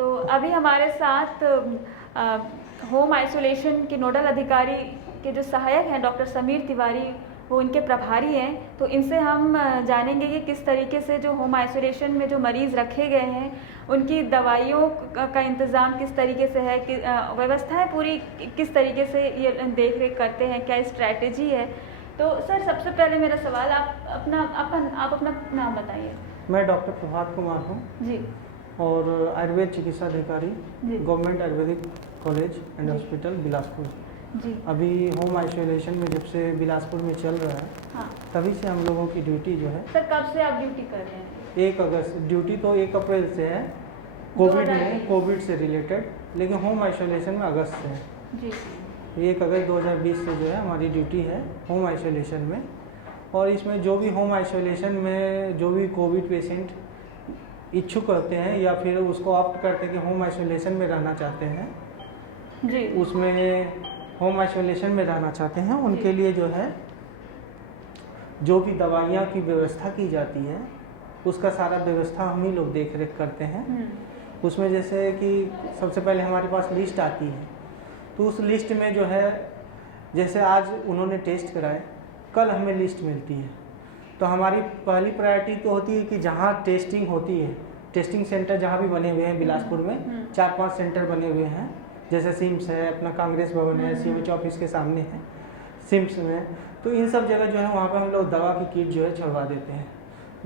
तो अभी हमारे साथ होम आइसोलेशन के नोडल अधिकारी के जो सहायक हैं डॉक्टर समीर तिवारी, वो इनके प्रभारी हैं। तो इनसे हम जानेंगे कि किस तरीके से जो होम आइसोलेशन में जो मरीज़ रखे गए हैं उनकी दवाइयों का इंतज़ाम किस तरीके से है, कि व्यवस्थाएं पूरी किस तरीके से ये देख रेख करते हैं, क्या स्ट्रैटेजी है। तो सर सबसे पहले मेरा सवाल, आप अपना नाम बताइए। मैं डॉक्टर प्रभात कुमार हूँ जी। और आयुर्वेद चिकित्सा अधिकारी government Ayurvedic college and hospital Bilaspur. जी। अभी होम आइसोलेशन में जब से बिलासपुर में चल रहा है, हाँ, तभी से हम लोगों की ड्यूटी जो है। सर कब से आप ड्यूटी कर रहे हैं? 1 अगस्त ड्यूटी तो 1 अप्रैल से है कोविड से रिलेटेड, लेकिन होम आइसोलेशन में अगस्त से है। जी। 1 अगस्त 2020 से जो है हमारी ड्यूटी है होम आइसोलेशन में। और इसमें जो भी होम आइसोलेशन में जो भी कोविड पेशेंट इच्छुक होते हैं या फिर उसको ऑप्ट करते हैं कि होम आइसोलेशन में रहना चाहते हैं, जी, उसमें होम आइसोलेशन में रहना चाहते हैं, उनके लिए जो है जो भी दवाइयाँ की व्यवस्था की जाती है उसका सारा व्यवस्था हम ही लोग देख रेख करते हैं। उसमें जैसे कि सबसे पहले हमारे पास लिस्ट आती है, तो उस लिस्ट में जो है जैसे आज उन्होंने टेस्ट कराए, कल हमें लिस्ट मिलती है। तो हमारी पहली प्रायोरिटी तो होती है कि जहाँ टेस्टिंग होती है, टेस्टिंग सेंटर जहाँ भी बने हुए हैं बिलासपुर में 4-5 सेंटर बने हुए हैं, जैसे सिम्स है, अपना कांग्रेस भवन है, COH ऑफिस के सामने है सिम्स में। तो इन सब जगह जो है वहाँ पे हम लोग दवा की किट जो है छुड़वा देते हैं।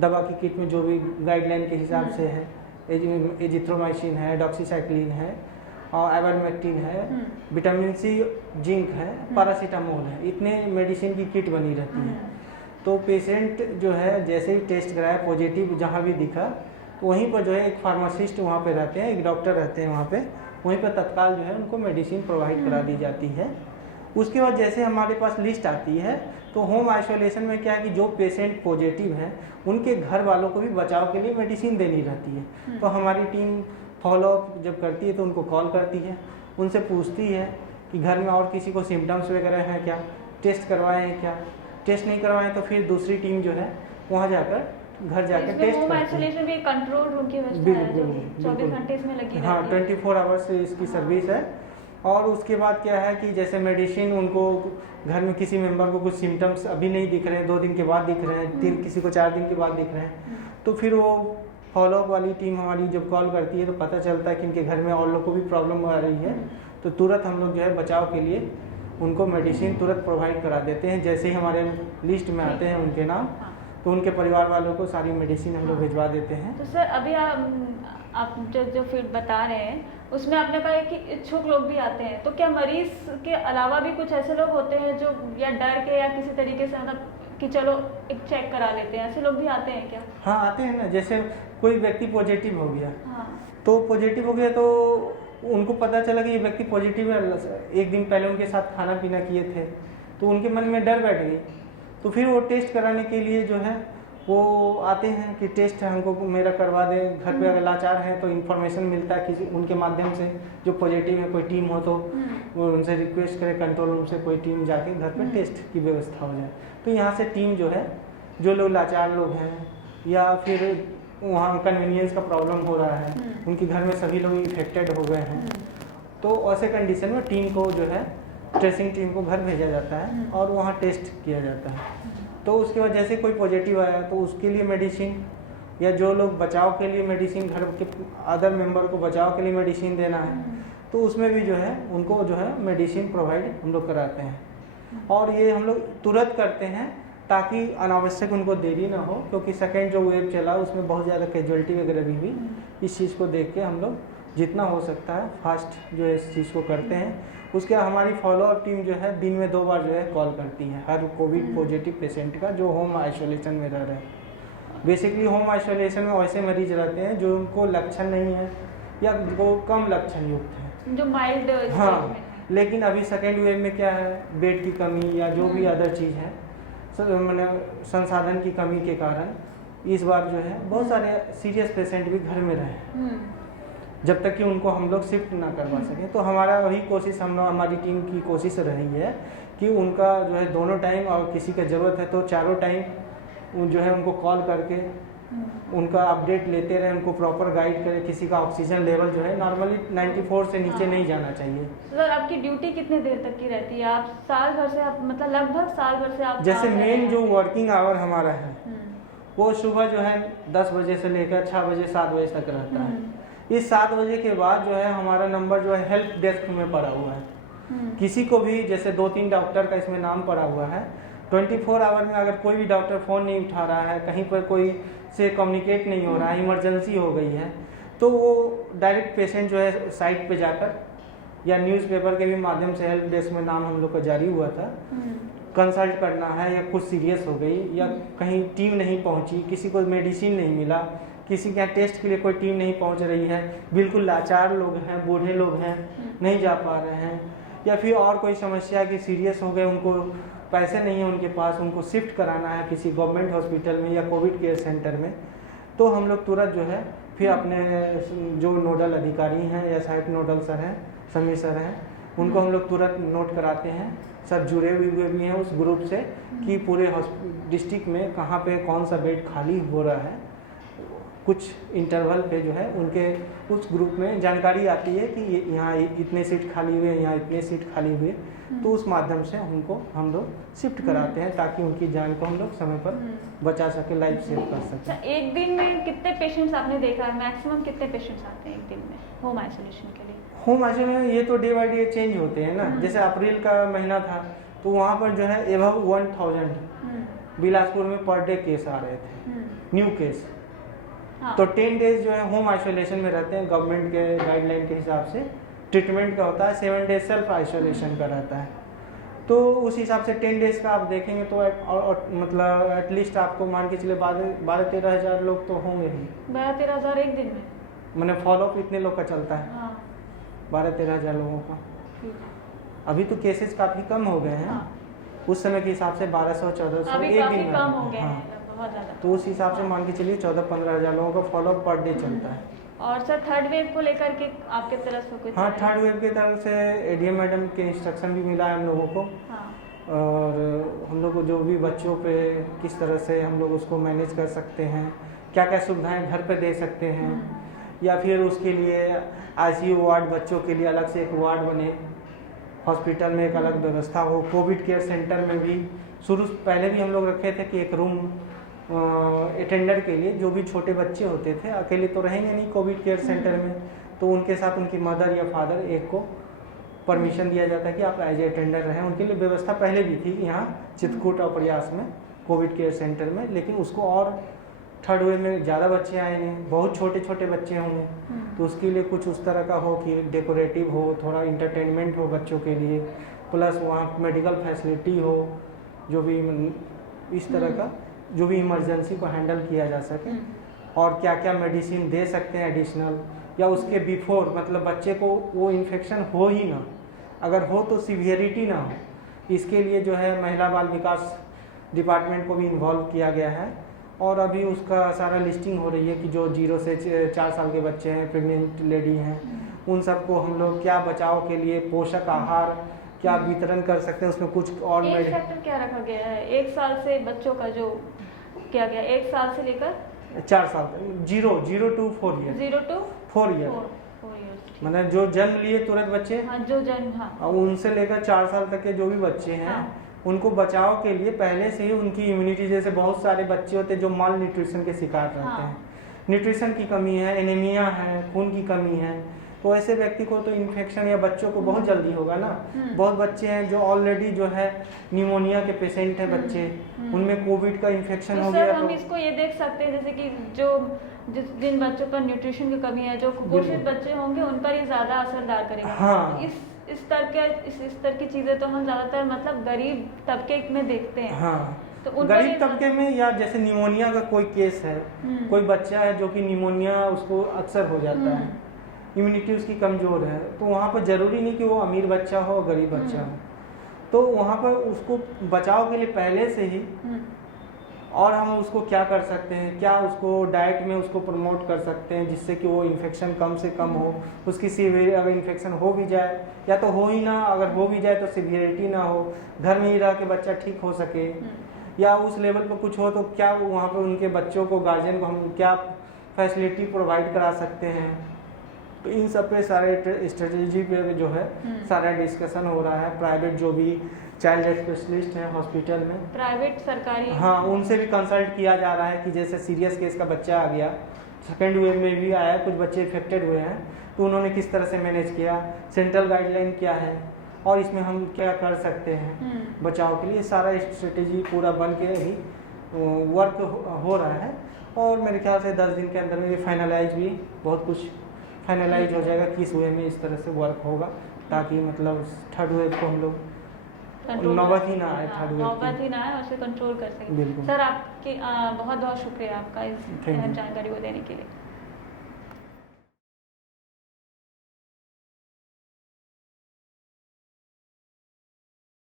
दवा की किट में जो भी गाइडलाइन के हिसाब से है, एजिथ्रोमाइसिन है, डॉक्सीसाइक्लिन है और आइवरमेक्टिन है, विटामिन C, जिंक है, पैरासीटामोल है, इतने मेडिसिन की किट बनी रहती है। तो पेशेंट जो है जैसे ही टेस्ट कराया पॉजिटिव जहाँ भी दिखा, तो वहीं पर जो है एक फार्मासिस्ट वहाँ पे रहते हैं, एक डॉक्टर रहते हैं वहाँ पे, वहीं पर तत्काल जो है उनको मेडिसिन प्रोवाइड करा दी जाती है। उसके बाद जैसे हमारे पास लिस्ट आती है, तो होम आइसोलेशन में क्या है कि जो पेशेंट पॉजिटिव हैं उनके घर वालों को भी बचाव के लिए मेडिसिन देनी रहती है। तो हमारी टीम फॉलोअप जब करती है तो उनको कॉल करती है, उनसे पूछती है कि घर में और किसी को सिम्टम्स वगैरह हैं क्या, टेस्ट करवाए हैं क्या। टेस्ट नहीं करवाएं तो फिर दूसरी टीम जो है वहाँ जाकर घर जाकर टेस्ट होम आइसोलेशन में कंट्रोल रूम की व्यवस्था है जो 24 घंटे इसमें लगी रहती है। हाँ, 24 आवर्स इसकी सर्विस है। और उसके बाद क्या है कि जैसे मेडिसिन उनको घर में किसी मेंबर को कुछ सिम्टम्स अभी नहीं दिख रहे हैं, 2 दिन के बाद दिख रहे हैं, किसी को 4 दिन के बाद दिख रहे हैं, तो फिर वो फॉलोअप वाली टीम हमारी जब कॉल करती है तो पता चलता है कि इनके घर में और लोग को भी प्रॉब्लम आ रही है, तो तुरंत हम लोग जो है बचाव के लिए उनको मेडिसिन तुरंत प्रोवाइड करा देते हैं। जैसे ही हमारे लिस्ट में आते हैं उनके नाम, तो उनके परिवार वालों को सारी मेडिसिन हम लोग भिजवा देते हैं। तो सर अभी आप जो फील्ड बता रहे हैं उसमें आपने कहा कि इच्छुक लोग भी आते हैं, तो क्या मरीज के अलावा भी कुछ ऐसे लोग होते हैं जो या डर के या किसी तरीके से मतलब कि चलो एक चेक करा लेते हैं, ऐसे लोग भी आते हैं क्या? हाँ, आते हैं ना। जैसे कोई व्यक्ति पॉजिटिव हो गया, हाँ, तो पॉजिटिव हो गया तो उनको पता चला कि ये व्यक्ति पॉजिटिव है, 1 दिन पहले उनके साथ खाना पीना किए थे, तो उनके मन में डर बैठ गई। तो फिर वो टेस्ट कराने के लिए जो है वो आते हैं कि टेस्ट हमको मेरा करवा दें। घर पे अगर लाचार हैं तो इन्फॉर्मेशन मिलता है किसी उनके माध्यम से, जो पॉजिटिव है कोई टीम हो तो वो उनसे रिक्वेस्ट करे कंट्रोल रूम से कोई टीम जाके घर पे टेस्ट की व्यवस्था हो जाए। तो यहाँ से टीम जो है, जो लोग लाचार लोग हैं या फिर वहाँ कन्वीनियंस का प्रॉब्लम हो रहा है, उनके घर में सभी लोग इन्फेक्टेड हो गए हैं, तो ऐसे कंडीशन में टीम को जो है ट्रेसिंग टीम को घर भेजा जाता है और वहाँ टेस्ट किया जाता है। तो उसके बाद जैसे कोई पॉजिटिव आया तो उसके लिए मेडिसिन, या जो लोग बचाव के लिए मेडिसिन, घर के अदर मेंबर को बचाव के लिए मेडिसिन देना है, तो उसमें भी जो है उनको जो है मेडिसिन प्रोवाइड हम लोग कराते हैं। और ये हम लोग तुरंत करते हैं ताकि अनावश्यक उनको देरी ना हो, क्योंकि सेकेंड जो वेव चला उसमें बहुत ज़्यादा कैजुअलिटी वगैरह भी हुई। इस चीज़ को देख के हम लोग जितना हो सकता है फास्ट जो है इस चीज़ को करते हैं। उसके बाद हमारी फॉलोअप टीम जो है दिन में 2 बार जो है कॉल करती है हर कोविड पॉजिटिव पेशेंट का जो होम आइसोलेशन में रह रहे हैं। बेसिकली होम आइसोलेशन में वैसे मरीज रहते हैं जो उनको लक्षण नहीं है या जो कम लक्षण युक्त है, जो माइल्ड। हाँ, लेकिन अभी सेकेंड वेव में क्या है, बेड की कमी या जो भी अदर चीज़ है, मैंने संसाधन की कमी के कारण इस बार जो है बहुत सारे सीरियस पेशेंट भी घर में रहे, जब तक कि उनको हम लोग शिफ्ट ना करवा सकें। तो हमारा वही कोशिश, हमारी टीम की कोशिश रही है कि उनका जो है दोनों टाइम, और किसी का ज़रूरत है तो चारों टाइम जो है उनको कॉल करके उनका अपडेट लेते रहें, उनको प्रॉपर गाइड करें। किसी का ऑक्सीजन लेवल जो है नॉर्मली 94 से नीचे नहीं जाना चाहिए। सर आपकी ड्यूटी कितने देर तक की रहती है? आप साल भर से, आप मतलब लगभग साल भर से आप जैसे मेन जो वर्किंग आवर हमारा है वो सुबह जो है 10 बजे से लेकर 6 बजे 7 बजे तक रहता है। इस 7 बजे के बाद जो है हमारा नंबर जो है हेल्प डेस्क में पड़ा हुआ है। किसी को भी जैसे 2-3 डॉक्टर का इसमें नाम पड़ा हुआ है, 24 आवर में अगर कोई भी डॉक्टर फ़ोन नहीं उठा रहा है, कहीं पर कोई से कम्युनिकेट नहीं हो रहा है, इमरजेंसी हो गई है, तो वो डायरेक्ट पेशेंट जो है साइट पे जाकर या न्यूज़पेपर के भी माध्यम से हेल्प डेस्क में नाम हम लोग का जारी हुआ था, कंसल्ट करना है या कुछ सीरियस हो गई या कहीं टीम नहीं पहुंची, किसी को मेडिसिन नहीं मिला, किसी के यहाँ टेस्ट के लिए कोई टीम नहीं पहुंच रही है, बिल्कुल लाचार लोग हैं, बूढ़े लोग हैं, नहीं जा पा रहे हैं, या फिर और कोई समस्या कि सीरियस हो गए, उनको पैसे नहीं है उनके पास, उनको शिफ्ट कराना है किसी गवर्नमेंट हॉस्पिटल में या कोविड केयर सेंटर में, तो हम लोग तुरंत जो है फिर अपने जो नोडल अधिकारी हैं या साइट नोडल सर हैं, समीर सर हैं, उनको हम लोग तुरंत नोट कराते हैं। सब जुड़े हुए भी हैं उस ग्रुप से कि पूरे डिस्ट्रिक्ट में कहाँ पे कौन सा बेड खाली हो रहा है। कुछ इंटरवल पे जो है उनके उस ग्रुप में जानकारी आती है कि यहाँ इतने सीट खाली हुए, यहाँ इतने सीट खाली हुए, तो उस माध्यम से उनको हम लोग शिफ्ट कराते हैं ताकि उनकी जान को हम लोग समय पर बचा सके, लाइफ सेव कर सकें। एक दिन में कितने पेशेंट्स आपने देखा है? मैक्सिमम कितने पेशेंट्स आते हैं एक दिन में होम आइसोलेशन के लिए? होम आइसोलेशन में ये तो डे बाई डे चेंज होते हैं ना। जैसे अप्रैल का महीना था तो वहाँ पर जो है एबव 1000 बिलासपुर में पर डे केस आ रहे थे, न्यू केस। तो 10 डेज जो है होम आइसोलेशन में रहते हैं। गवर्नमेंट के गाइडलाइन के हिसाब से ट्रीटमेंट का होता है, 7 डेज सेल्फ आइसोलेशन का रहता है। तो उस हिसाब से 10 डेज का आप देखेंगे तो मतलब एटलीस्ट आपको मान के चले 12-13 हज़ार लोग तो होंगे ही। 12-13 हज़ार एक दिन में? मैंने फॉलोअप इतने लोग का चलता है, 12-13 हज़ार लोगों का। अभी तो केसेस काफ़ी कम हो गए हैं, उस समय के हिसाब से 1200-1400 एक दिन कम हो गए हैं बहुत ज़्यादा। तो उस हिसाब से मान के चलिए 14-15 हज़ार लोगों का फॉलोअप पर डे चलता है। और सर थर्ड वेव को लेकर के आपके तरफ से कुछ? हाँ, थर्ड वेव की तरफ से एडीएम मैडम के इंस्ट्रक्शन भी मिला है हम लोगों को। और हम लोग को जो भी बच्चों पे किस तरह से हम लोग उसको मैनेज कर सकते हैं, क्या क्या सुविधाएं घर पे दे सकते हैं, या फिर उसके लिए आईसीयू वार्ड बच्चों के लिए अलग से एक वार्ड बने, हॉस्पिटल में एक अलग व्यवस्था हो। कोविड केयर सेंटर में भी पहले भी हम लोग रखे थे कि एक रूम अटेंडर के लिए, जो भी छोटे बच्चे होते थे अकेले तो रहेंगे नहीं कोविड केयर सेंटर में, तो उनके साथ उनकी मदर या फादर एक को परमिशन दिया जाता है कि आप एज ए अटेंडर रहें। उनके लिए व्यवस्था पहले भी थी यहाँ चित्रकूट और प्रयास में कोविड केयर सेंटर में, लेकिन उसको और थर्ड वेव में ज़्यादा बच्चे आएंगे, बहुत छोटे छोटे बच्चे होंगे, तो उसके लिए कुछ उस तरह का हो कि डेकोरेटिव हो, थोड़ा इंटरटेनमेंट हो बच्चों के लिए, प्लस वहाँ मेडिकल फैसिलिटी हो, जो भी इस तरह का जो भी इमरजेंसी को हैंडल किया जा सके, और क्या क्या मेडिसिन दे सकते हैं एडिशनल, या उसके बिफोर मतलब बच्चे को वो इन्फेक्शन हो ही ना, अगर हो तो सीवियरिटी ना हो। इसके लिए जो है महिला बाल विकास डिपार्टमेंट को भी इन्वॉल्व किया गया है, और अभी उसका सारा लिस्टिंग हो रही है कि जो 0 से 4 साल के बच्चे हैं, प्रेग्नेंट लेडी हैं, उन सबको हम लोग क्या बचाव के लिए पोषक आहार क्या वितरण कर सकते हैं। उसमें कुछ और एक फैक्टर क्या रखा गया है 1 साल से बच्चों का जो किया गया, 1 साल से लेकर 4 साल तक, 0 to 4 ईयर, 0 to 4 ईयर, मतलब जो जन्म लिए तुरंत बच्चे, जो जन्म, और उनसे लेकर 4 साल तक के जो भी बच्चे हैं, उनको बचाव के लिए पहले से ही उनकी इम्यूनिटी, जैसे बहुत सारे बच्चे होते हैं जो माल न्यूट्रिशन के शिकार रहते हैं, न्यूट्रिशन की कमी है, एनीमिया है, खून की कमी है, तो ऐसे व्यक्ति को तो इन्फेक्शन या बच्चों को बहुत जल्दी होगा ना। बहुत बच्चे हैं जो ऑलरेडी जो है निमोनिया के पेशेंट हैं बच्चे, उनमें कोविड का इन्फेक्शन हो गया। हम इसको ये देख सकते हैं जैसे कि जिन बच्चों पर न्यूट्रिशन की कमी है, जो कुपोषित बच्चे होंगे उन पर ये ज़्यादा असरदार करेगा। हाँ, इस स्तर की चीज़ें तो हम ज़्यादातर मतलब गरीब तबके में देखते हैं। हाँ, तो गरीब तबके में, या जैसे निमोनिया का कोई केस है, कोई बच्चा है जो कि निमोनिया उसको अक्सर हो जाता है, इम्यूनिटी उसकी कमज़ोर है, तो वहाँ पर ज़रूरी नहीं कि वो अमीर बच्चा हो गरीब बच्चा हो, तो वहाँ पर उसको बचाव के लिए पहले से ही, और हम उसको क्या कर सकते हैं, क्या उसको डाइट में उसको प्रमोट कर सकते हैं जिससे कि वो इन्फेक्शन कम से कम हो, उसकी सीवियर, अगर इन्फेक्शन हो भी जाए या तो हो ही ना, अगर हो भी जाए तो सीवियरिटी ना हो, घर में ही रह के बच्चा ठीक हो सके, या उस लेवल पर कुछ हो तो क्या वहाँ पर उनके बच्चों को, गार्जियन को हम क्या फैसिलिटी प्रोवाइड करा सकते हैं। तो इन सब पे सारे स्ट्रेटेजी पे जो है सारा डिस्कशन हो रहा है। प्राइवेट जो भी चाइल्ड स्पेशलिस्ट हैं हॉस्पिटल में, प्राइवेट सरकारी, हाँ, उनसे भी कंसल्ट किया जा रहा है कि जैसे सीरियस केस का बच्चा आ गया, सेकेंड वेव में भी आया, कुछ बच्चे इफेक्टेड हुए हैं, तो उन्होंने किस तरह से मैनेज किया, सेंट्रल गाइडलाइन क्या है और इसमें हम क्या कर सकते हैं बचाव के लिए। सारा स्ट्रेटेजी पूरा बन के अभी वर्क हो रहा है और मेरे ख्याल से 10 दिन के अंदर में ये फाइनलाइज भी बहुत कुछ फाइनलाइज हो जाएगा किस वे में इस तरह से वर्क होगा, ताकि मतलब थर्ड वेव को हम लोग नौबत ही ना आए, थर्ड वेव नौबत ही ना आए और उसे कंट्रोल कर सकें। बिल्कुल सर आपकी बहुत बहुत शुक्रिया आपका इस Thank you. जानकारी को देने के लिए।